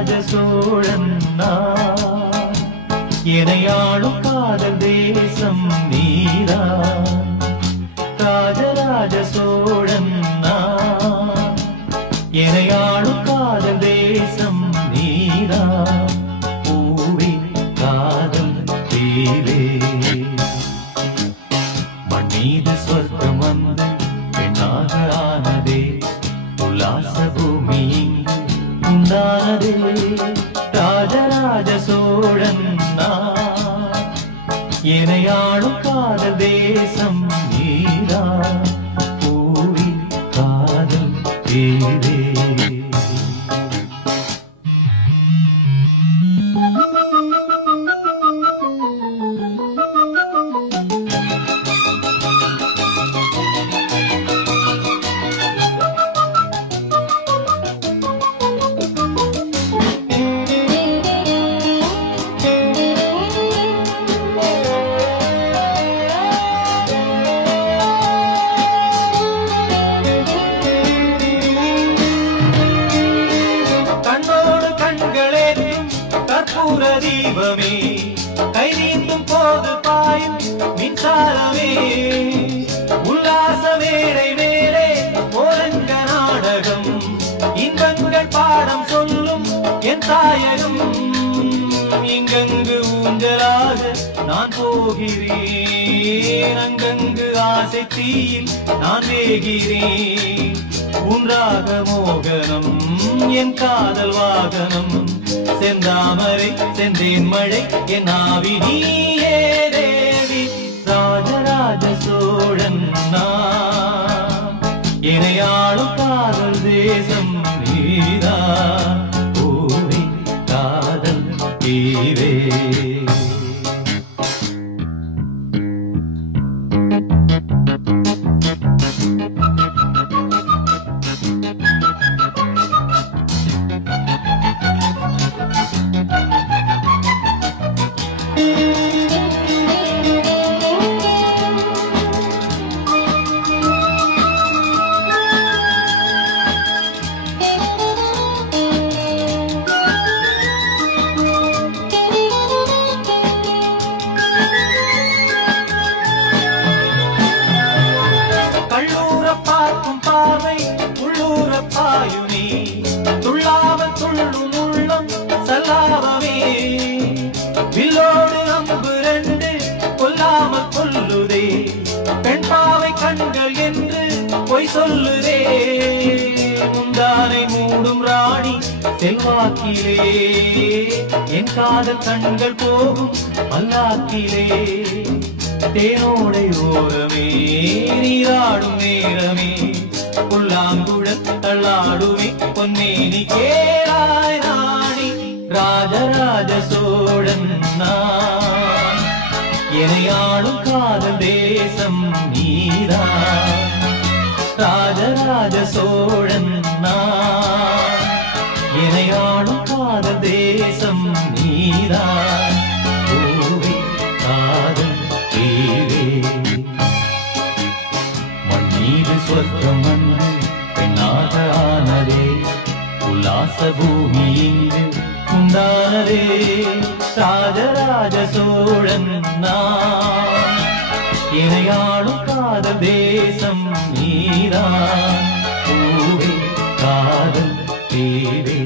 ராஜராஜ சோழன் நான், எனையாளும் காதல் தேசம் நீதான். ராஜராஜ சோழன் நான், எனையாளும் காதல் தேசம் நீதான். பூவே காதல் தேவே, மண்ணீது சொர்க்கம் வந்து பெண்ணாக ஆனதே, உல்லாச பூமி இங்கு உண்டானதே. ராஜராஜ சோழன் நான், எனையாளும் காதல் தேசம் நீதான். பூவி காதல் தேவே. தீபமே கை நீந்தும் போது பாயும் மின்சாரமே, உல்லாச வேளை மேலே ஓரங்க நாடகம், இன்பங்கள் பாடம் சொல்லும் என் தாயகம். இங்கங்கு ஊஞ்சலாக நான் போகிறேன், அங்கங்கு ஆசை தீயில் நான் வேகிறேன். உன்றாக மோகனம் என் காதல் வாகனம், செந்தாமரை செந்தேன் மழை என் ஆவி நீயே தேவி. ராஜராஜ சோழன் நான், எனையாளும் காதல் தேசம் நீதான். பூவே காதல் தேவே. பார்க்கும் பார்வை உள்ளூர பாயுமே, துள்ளாமல் துள்ளும் உள்ளம் சல்லாவமே. வில்லோடு அம்பு ரெண்டு கொல்லாமல் கொல்லுதே, பெண் பாவை கண்கள் என்று பொய் சொல்லுதே. முந்தானை மூடும் ராணி செல்வாக்கிலே, என் காதல் கண்கள் போகும் பல்லாக்கிலே. தேனோடை ஓரமே நீராடும் நேரமே, புல்லாங்குழல் தள்ளாடுமே பொன்னேனி கேளாய் ராணி. ராஜராஜ சோழன் நான், எனையாளும் காதல் தேசம் நீதான். ராஜராஜ சோழன் நான், எனையாளும் காதல் தேசம் நீதான். பூவே காதல் தேவே, மண்ணீது சொர்க்கம் வந்து பெண்ணாக ஆனதே, உல்லாச பூமி இங்கு உண்டானதே. ராஜராஜ சோழன் நான், எனையாளும் காதல் தேசம் நீதான். பூவே காதல் தேவே.